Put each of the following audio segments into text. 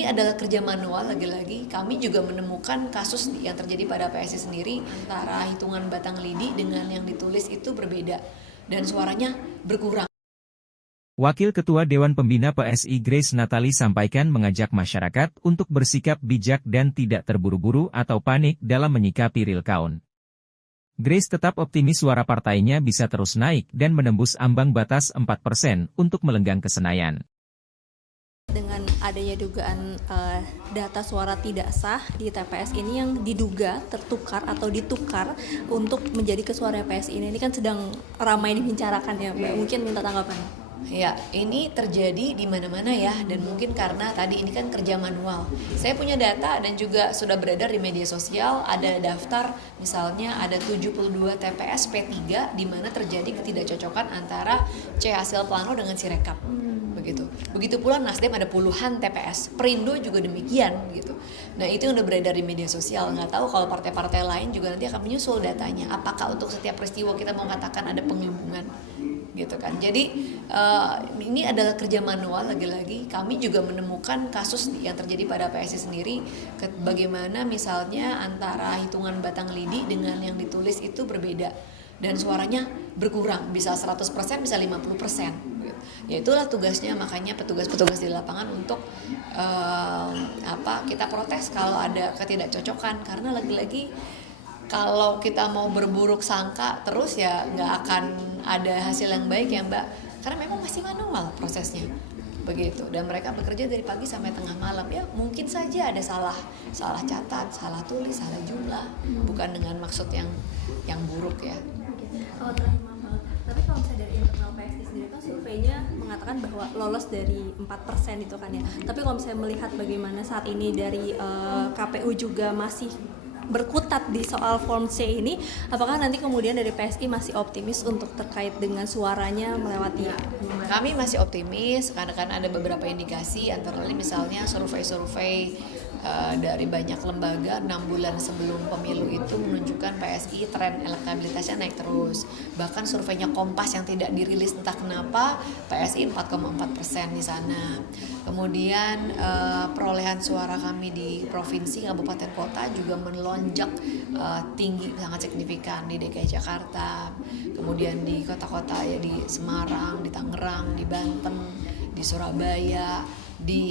ini adalah kerja manual. Lagi-lagi kami juga menemukan kasus yang terjadi pada PSI sendiri, antara hitungan batang lidi dengan yang ditulis itu berbeda dan suaranya berkurang. Wakil Ketua Dewan Pembina PSI Grace Natali sampaikan mengajak masyarakat untuk bersikap bijak dan tidak terburu-buru atau panik dalam menyikapi real count. Grace tetap optimis suara partainya bisa terus naik dan menembus ambang batas 4% untuk melenggang ke Senayan. Dengan adanya dugaan data suara tidak sah di TPS ini yang diduga tertukar atau ditukar untuk menjadi ke suara PSI ini kan sedang ramai dibicarakan ya Mbak, mungkin minta tanggapan. Ya, ini terjadi di mana-mana ya, dan mungkin karena tadi ini kan kerja manual. Saya punya data dan juga sudah beredar di media sosial, ada daftar misalnya ada 72 TPS P3 di mana terjadi ketidakcocokan antara C hasil plano dengan Sirekap. Begitu pula Nasdem ada puluhan TPS, Perindo juga demikian gitu. Nah, itu yang udah beredar di media sosial. Nggak tahu kalau partai-partai lain juga nanti akan menyusul datanya. Apakah untuk setiap peristiwa kita mau katakan ada pengelubungan gitu kan. Jadi ini adalah kerja manual. Lagi-lagi kami juga menemukan kasus yang terjadi pada PSI sendiri, bagaimana misalnya antara hitungan batang lidi dengan yang ditulis itu berbeda dan suaranya berkurang, bisa 100%, bisa 50%. Ya itulah tugasnya, makanya petugas-petugas di lapangan untuk kita protes kalau ada ketidakcocokan, karena lagi-lagi kalau kita mau berburuk sangka terus ya nggak akan ada hasil yang baik ya Mbak, karena memang masih manual prosesnya begitu, dan mereka bekerja dari pagi sampai tengah malam. Ya mungkin saja ada salah catat, salah tulis, salah jumlah, bukan dengan maksud yang buruk ya. Oh, tapi kalau misalnya dari internal PSI sendiri kan surveinya mengatakan bahwa lolos dari 4% itu kan ya. Tapi kalau misalnya melihat bagaimana saat ini dari KPU juga masih berkutat di soal Form C ini, apakah nanti kemudian dari PSI masih optimis untuk terkait dengan suaranya melewati? Kami masih optimis karena kan ada beberapa indikasi, antara lain misalnya survei dari banyak lembaga 6 bulan sebelum pemilu itu menunjukkan PSI tren elektabilitasnya naik terus. Bahkan surveinya Kompas yang tidak dirilis entah kenapa PSI 4,4% di sana. Kemudian perolehan suara kami di provinsi, kabupaten, kota juga melonjak tinggi, sangat signifikan di DKI Jakarta. Kemudian di kota-kota ya, di Semarang, di Tangerang, di Banten, di Surabaya, di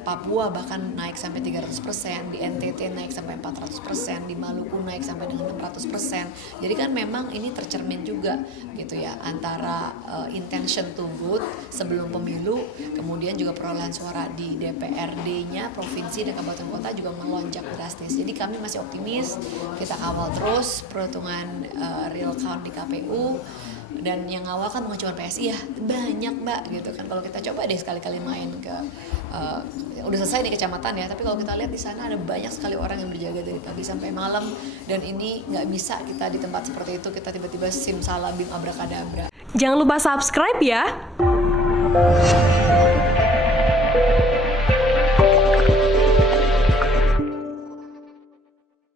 Papua bahkan naik sampai 300%, di NTT naik sampai 400%, di Maluku naik sampai dengan 600%. Jadi kan memang ini tercermin juga gitu ya, antara intention to vote sebelum pemilu, kemudian juga perolehan suara di DPRD-nya provinsi dan kabupaten kota juga melonjak drastis. Jadi kami masih optimis, kita kawal terus perhitungan real count di KPU. Dan yang awal kan bukan cuma PSI ya, banyak Mbak gitu kan. Kalau kita coba deh sekali-kali main ke udah selesai di kecamatan ya, tapi kalau kita lihat di sana ada banyak sekali orang yang berjaga dari pagi sampai malam, dan ini nggak bisa kita di tempat seperti itu kita tiba-tiba simsalabim abrakadabra. Jangan lupa subscribe ya.